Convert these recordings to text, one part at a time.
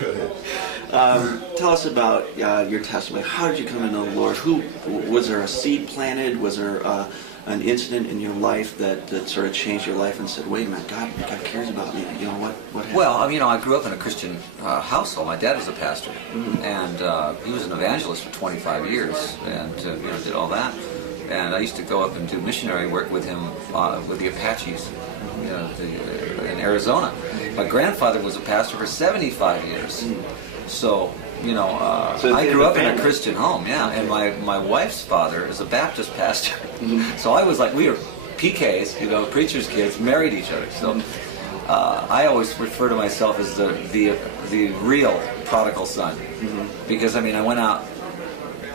Go ahead. Tell us about your testimony. How did you come to know the Lord? Was there a seed planted? Was there an incident in your life that sort of changed your life and said, wait a minute, God cares about me? You know, what happened? Well, you know, I grew up in a Christian household. My dad was a pastor, and he was an evangelist for 25 years, and you know, did all that. And I used to go up and do missionary work with him with the Apaches, you know, in Arizona. My grandfather was a pastor for 75 years. So, you know, I grew up in a Christian home, yeah. And my wife's father is a Baptist pastor. So I was like, we were PKs, you know, preacher's kids, married each other. So I always refer to myself as the real prodigal son. Because, I mean, I went out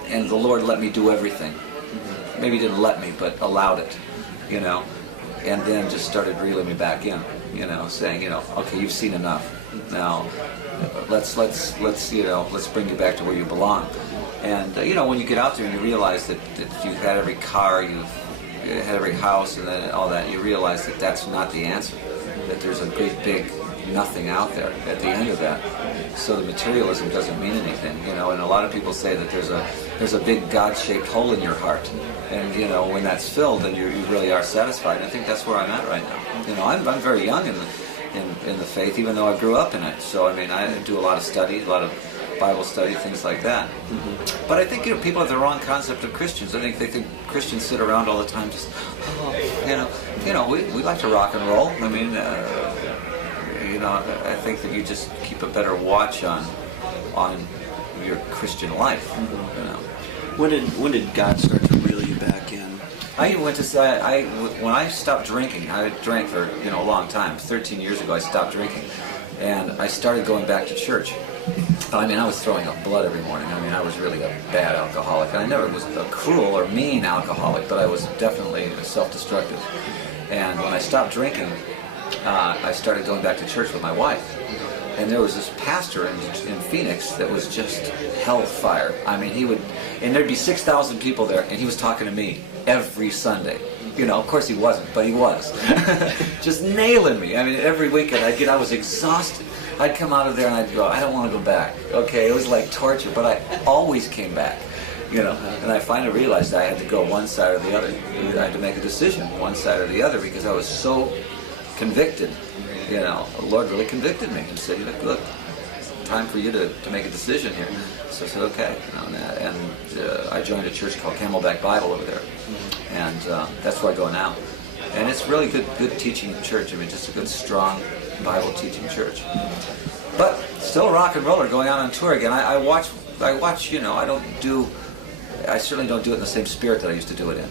and the Lord let me do everything. Maybe he didn't let me, but allowed it, you know, and then just started reeling me back in, you know, saying, you know, okay, you've seen enough. Now, let's you know, let's bring you back to where you belong. And you know, when you get out there and you realize that you've had every car, you've had every house, and then all that, you realize that that's not the answer. That there's a great big nothing out there at the end of that. So the materialism doesn't mean anything, you know. And a lot of people say that there's a big God-shaped hole in your heart, and you know, when that's filled, then you really are satisfied. And I think that's where I'm at right now. You know, I'm very young in the faith, even though I grew up in it. So I mean, I do a lot of study, a lot of Bible study, things like that. But I think, you know, people have the wrong concept of Christians. I think they think Christians sit around all the time just, you know, we like to rock and roll. I mean, you know, I think that you just keep a better watch on your Christian life. You know. When did God start to reel you back in? When I stopped drinking, I drank for, you know, a long time. 13 years ago, I stopped drinking, and I started going back to church. I mean, I was throwing up blood every morning. I mean, I was really a bad alcoholic. And I never was a cruel or mean alcoholic, but I was definitely self-destructive. And when I stopped drinking, I started going back to church with my wife. And there was this pastor in Phoenix that was just hellfire. I mean, and there'd be 6,000 people there, and he was talking to me every Sunday. You know, of course he wasn't, but he was. Just nailing me. I mean, every weekend I was exhausted. I'd come out of there and I'd go, I don't want to go back. Okay, it was like torture, but I always came back. You know, and I finally realized I had to go one side or the other. I had to make a decision, one side or the other, because I was so convicted. You know, the Lord really convicted me and said, look, time for you to make a decision here. So I said, okay. You know, and I joined a church called Camelback Bible over there. And that's where I go now. And it's really good teaching church. I mean, just a good, strong Bible teaching church. But still a rock and roller, going out on tour again. I watch, you know, I certainly don't do it in the same spirit that I used to do it in,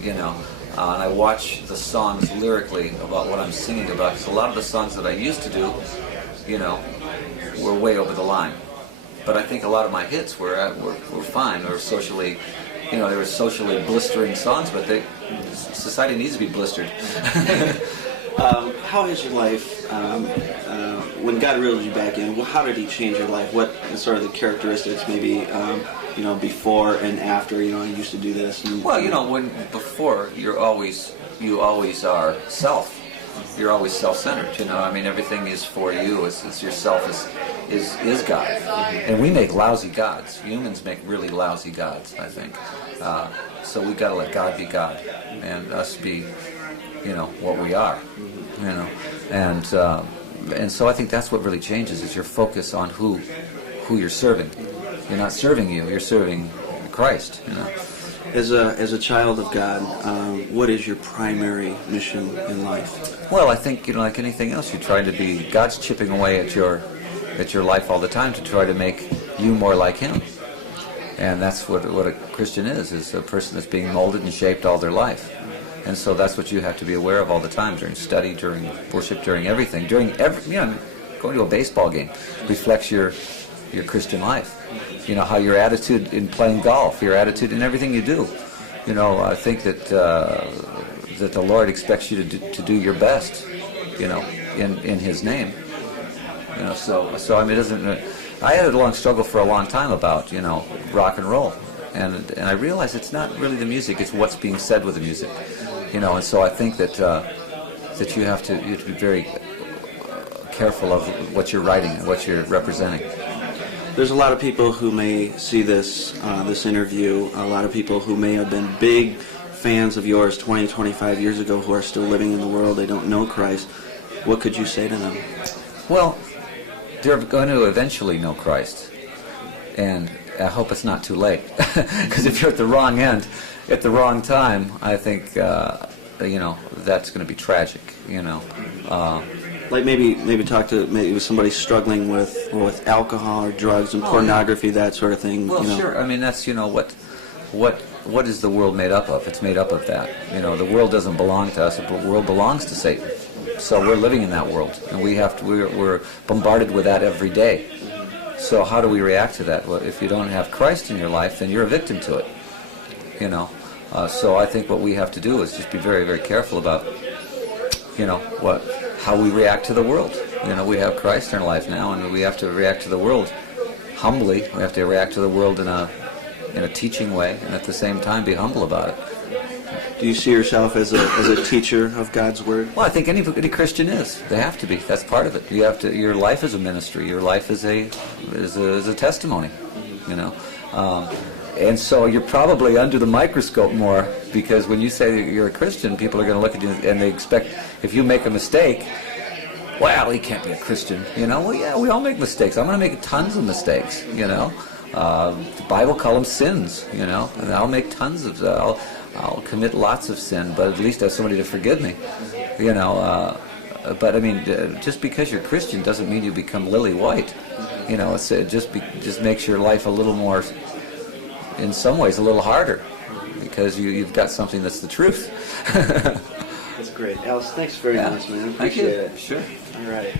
you know. And I watch the songs lyrically about what I'm singing about, because a lot of the songs that I used to do, you know, were way over the line. But I think a lot of my hits were fine, or socially, you know, they were socially blistering songs, but society needs to be blistered. How is your life, when God reeled you back in, how did he change your life? What are sort of the characteristics, maybe, you know, before and after, you know, I used to do this? Well, you know, before, you always are self. You're always self-centered, you know. I mean, everything is for you. It's yourself is God. And we make lousy gods. Humans make really lousy gods, I think. So we got to let God be God, and us be, you know, what we are, you know. And so I think that's what really changes, is your focus on who you're serving. You're not serving you're serving Christ, you know. As a child of God, what is your primary mission in life? Well, I think, you know, like anything else, you try to be, God's chipping away at your life all the time to try to make you more like Him. And that's what a Christian is a person that's being molded and shaped all their life. And so that's what you have to be aware of all the time, during study, during worship, during everything, you know, going to a baseball game reflects your Christian life. You know, how your attitude in playing golf, your attitude in everything you do. You know, I think that the Lord expects you to do your best, you know, in His name. You know, so I mean, it doesn't. I had a long struggle for a long time about, you know, rock and roll, and I realized it's not really the music; it's what's being said with the music. You know, and so I think that you have to be very careful of what you're writing and what you're representing. There's a lot of people who may see this interview, a lot of people who may have been big fans of yours 20, 25 years ago who are still living in the world. They don't know Christ. What could you say to them? Well, they're going to eventually know Christ, and I hope it's not too late. Because if you're at the wrong end, at the wrong time, I think that's going to be tragic. Like maybe talk to maybe somebody struggling with alcohol or drugs and pornography, that sort of thing. Well, sure. I mean, that's what is the world made up of? It's made up of that. The world doesn't belong to us. The world belongs to Satan. So we're living in that world, and we're bombarded with that every day. So how do we react to that? Well, if you don't have Christ in your life, then you're a victim to it. So I think what we have to do is just be very, very careful about, how we react to the world. We have Christ in our life now, and we have to react to the world humbly. We have to react to the world in a teaching way, and at the same time be humble about it. Do you see yourself as a teacher of God's Word? Well, I think any Christian is. They have to be. That's part of it. You have to. Your life is a ministry. Your life is a testimony. And so you're probably under the microscope more, because when you say that you're a Christian, people are going to look at you and they expect, if you make a mistake, well, he can't be a Christian. Well, yeah, we all make mistakes. I'm going to make tons of mistakes. The Bible calls them sins. And I'll make tons of. I'll commit lots of sin, but at least I have somebody to forgive me. But I mean, just because you're Christian doesn't mean you become lily white. It's just makes your life a little more, in some ways, a little harder, because you've got something that's the truth. That's great. Alice, thanks very much, man. Thank you. Appreciate it. Sure. All right.